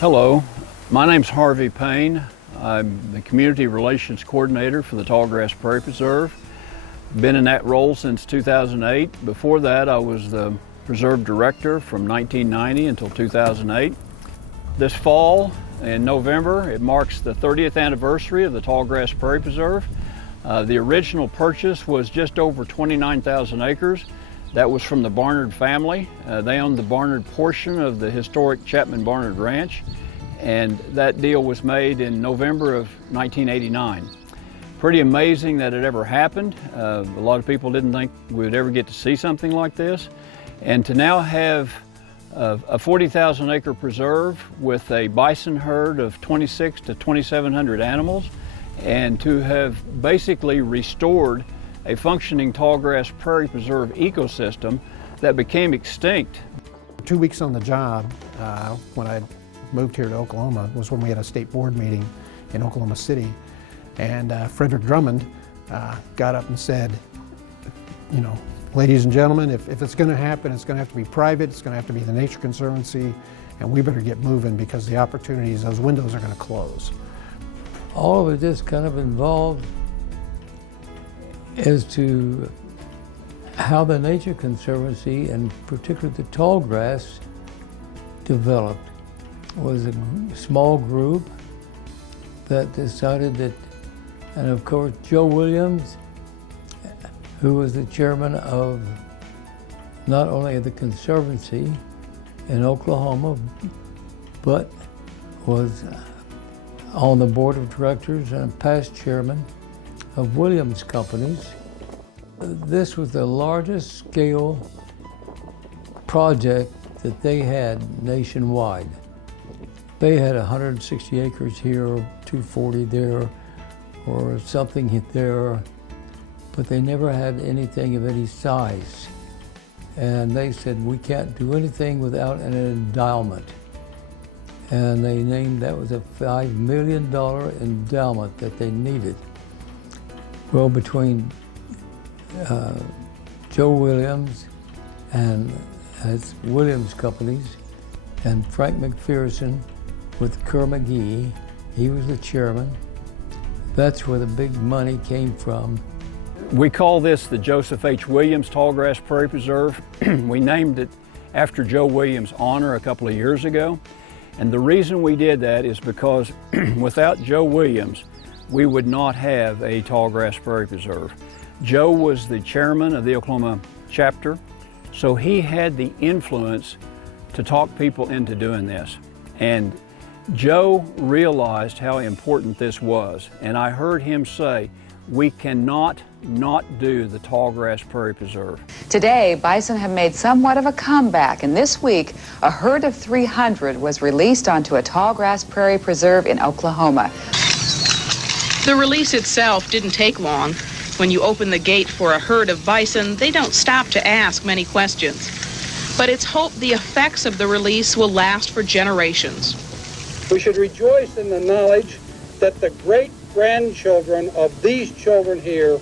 Hello, my name's Harvey Payne. I'm the Community Relations Coordinator for the Tallgrass Prairie Preserve. Been in that role since 2008. Before that, I was the Preserve Director from 1990 until 2008. This fall, in November, it marks the 30th anniversary of the Tallgrass Prairie Preserve. The original purchase was just over 29,000 acres. That was from the Barnard family. They owned the Barnard portion of the historic Chapman Barnard Ranch, and that deal was made in November of 1989. Pretty amazing that it ever happened. A lot of people didn't think we would ever get to see something like this. And to now have a 40,000 acre preserve with a bison herd of 26 to 2,700 animals, and to have basically restored a functioning tallgrass prairie preserve ecosystem that became extinct. 2 weeks on the job, when I moved here to Oklahoma, was when we had a state board meeting in Oklahoma City. And Frederick Drummond got up and said, you know, ladies and gentlemen, if it's going to happen, it's going to have to be private, it's going to have to be the Nature Conservancy, and we better get moving because the opportunities, those windows are going to close. All of it just kind of involved as to how the Nature Conservancy, and particularly the tallgrass, developed. It was a small group that decided that, and of course Joe Williams, who was the chairman of not only the Conservancy in Oklahoma, but was on the board of directors and past chairman of Williams Companies. This was the largest scale project that they had nationwide. They had 160 acres here, 240 there, or something there, but they never had anything of any size. And they said, we can't do anything without an endowment. And they named, that was a $5 million endowment that they needed. Well, between Joe Williams and his Williams Companies and Frank McPherson with Kerr McGee, he was the chairman. That's where the big money came from. We call this the Joseph H. Williams Tallgrass Prairie Preserve. We named it after Joe Williams' honor a couple of years ago. And the reason we did that is because without Joe Williams, we would not have a Tallgrass Prairie Preserve. Joe was the chairman of the Oklahoma chapter, so he had the influence to talk people into doing this. And Joe realized how important this was, and I heard him say, we cannot not do the Tallgrass Prairie Preserve. Today, bison have made somewhat of a comeback, and this week, a herd of 300 was released onto a Tallgrass Prairie Preserve in Oklahoma. The release itself didn't take long. When you open the gate for a herd of bison, they don't stop to ask many questions. But it's hoped the effects of the release will last for generations. We should rejoice in the knowledge that the great-grandchildren of these children here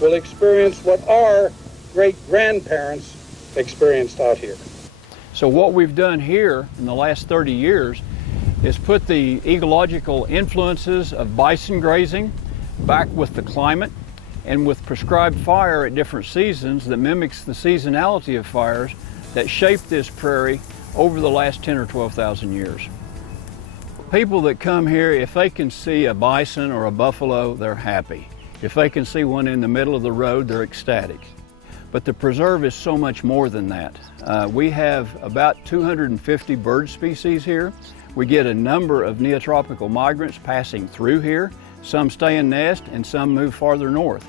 will experience what our great-grandparents experienced out here. So what we've done here in the last 30 years is put the ecological influences of bison grazing back with the climate and with prescribed fire at different seasons that mimics the seasonality of fires that shaped this prairie over the last 10 or 12,000 years. People that come here, if they can see a bison or a buffalo, they're happy. If they can see one in the middle of the road, they're ecstatic. But the preserve is so much more than that. We have about 250 bird species here. We get a number of neotropical migrants passing through here. Some stay and nest and some move farther north.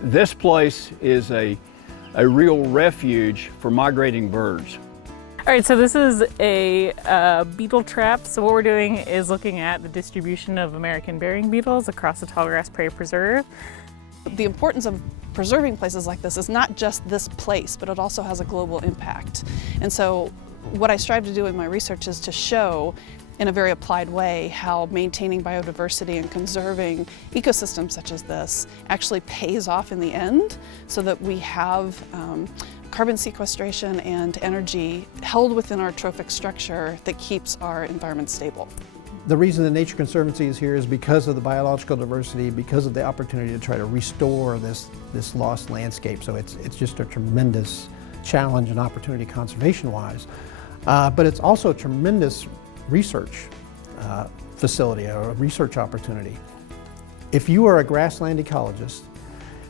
This place is a real refuge for migrating birds. All right, so this is a beetle trap. So what we're doing is looking at the distribution of American burying beetles across the Tallgrass Prairie Preserve. The importance of preserving places like this is not just this place, but it also has a global impact. And so what I strive to do in my research is to show in a very applied way how maintaining biodiversity and conserving ecosystems such as this actually pays off in the end, so that we have carbon sequestration and energy held within our trophic structure that keeps our environment stable. The reason the Nature Conservancy is here is because of the biological diversity, because of the opportunity to try to restore this lost landscape. So it's just a tremendous challenge and opportunity conservation-wise. But it's also a tremendous research facility, or a research opportunity. If you are a grassland ecologist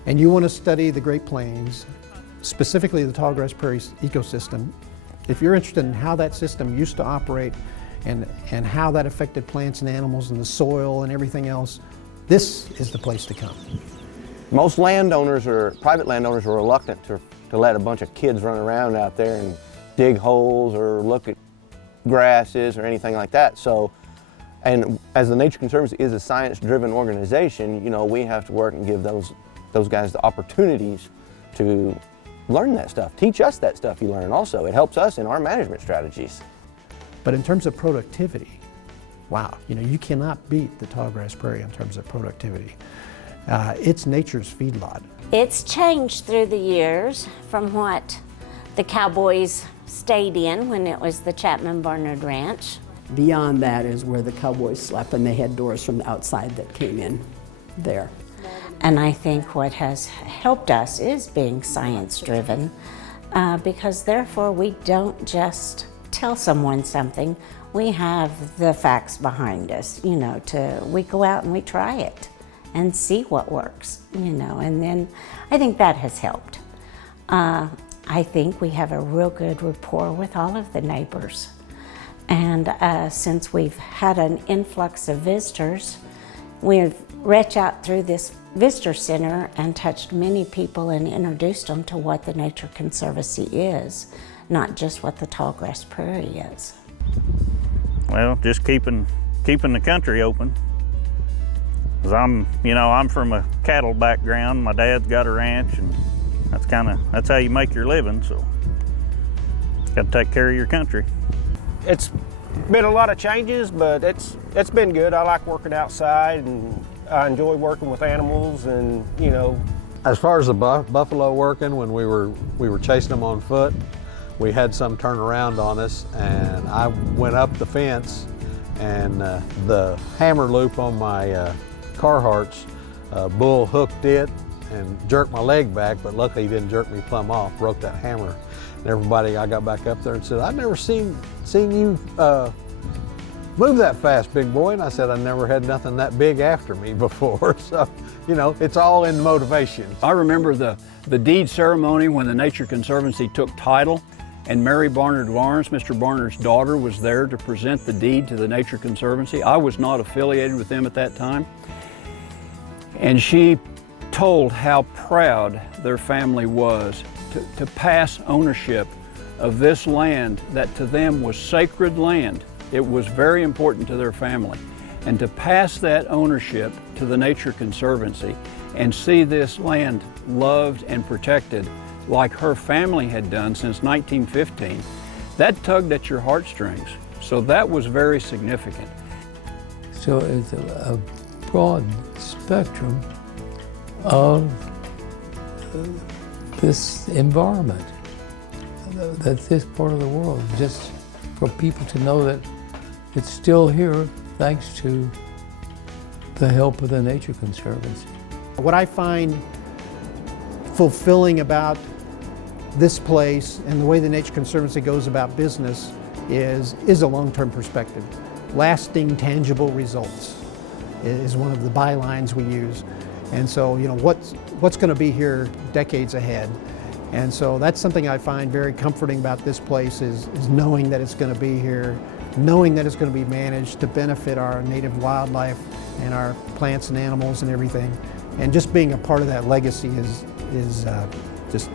and you want to study the Great Plains, specifically the Tallgrass Prairie ecosystem, if you're interested in how that system used to operate and how that affected plants and animals and the soil and everything else, this is the place to come. Most landowners or private landowners are reluctant to let a bunch of kids run around out there and dig holes or look at grasses or anything like that. So, and as the Nature Conservancy is a science-driven organization, you know, we have to work and give those guys the opportunities to learn that stuff. Teach us that stuff you learn also. It helps us in our management strategies. But in terms of productivity, wow, you know, you cannot beat the Tallgrass Prairie in terms of productivity. It's nature's feedlot. It's changed through the years from what the cowboys stayed in when it was the Chapman Barnard Ranch. Beyond that is where the cowboys slept, and they had doors from the outside that came in there. And I think what has helped us is being science-driven, because therefore we don't just tell someone something, we have the facts behind us, you know, we go out and we try it and see what works, you know, and then I think that has helped. I think we have a real good rapport with all of the neighbors. And since we've had an influx of visitors, we've reached out through this visitor center and touched many people and introduced them to what the Nature Conservancy is, not just what the Tallgrass Prairie is. Well, just keeping the country open. 'Cause I'm from a cattle background. My dad's got a ranch, and that's how you make your living. So, got to take care of your country. It's been a lot of changes, but it's been good. I like working outside, and I enjoy working with animals, and you know. As far as the buffalo working, when we were chasing them on foot, we had some turn around on us, and I went up the fence, and the hammer loop on my Carhartts, bull hooked it and jerked my leg back, but luckily he didn't jerk me plumb off, broke that hammer. And everybody, I got back up there and said, "I've never seen you move that fast, big boy." And I said, "I never had nothing that big after me before." So, you know, it's all in motivation. I remember the deed ceremony when the Nature Conservancy took title, and Mary Barnard Lawrence, Mr. Barnard's daughter, was there to present the deed to the Nature Conservancy. I was not affiliated with them at that time. And she told how proud their family was to pass ownership of this land that to them was sacred land. It was very important to their family. And to pass that ownership to the Nature Conservancy and see this land loved and protected like her family had done since 1915, that tugged at your heartstrings. So that was very significant. So it's a broad spectrum of this environment, that this part of the world, just for people to know that it's still here thanks to the help of the Nature Conservancy. What I find fulfilling about this place and the way the Nature Conservancy goes about business is a long-term perspective. Lasting, tangible results is one of the bylines we use. And so, you know, what's going to be here decades ahead. And so that's something I find very comforting about this place is knowing that it's going to be here, knowing that it's going to be managed to benefit our native wildlife and our plants and animals and everything. And just being a part of that legacy is just,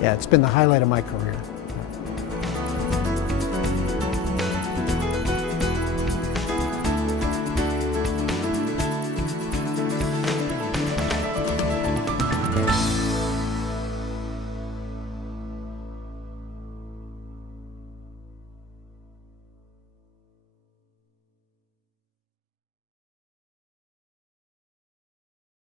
yeah, it's been the highlight of my career.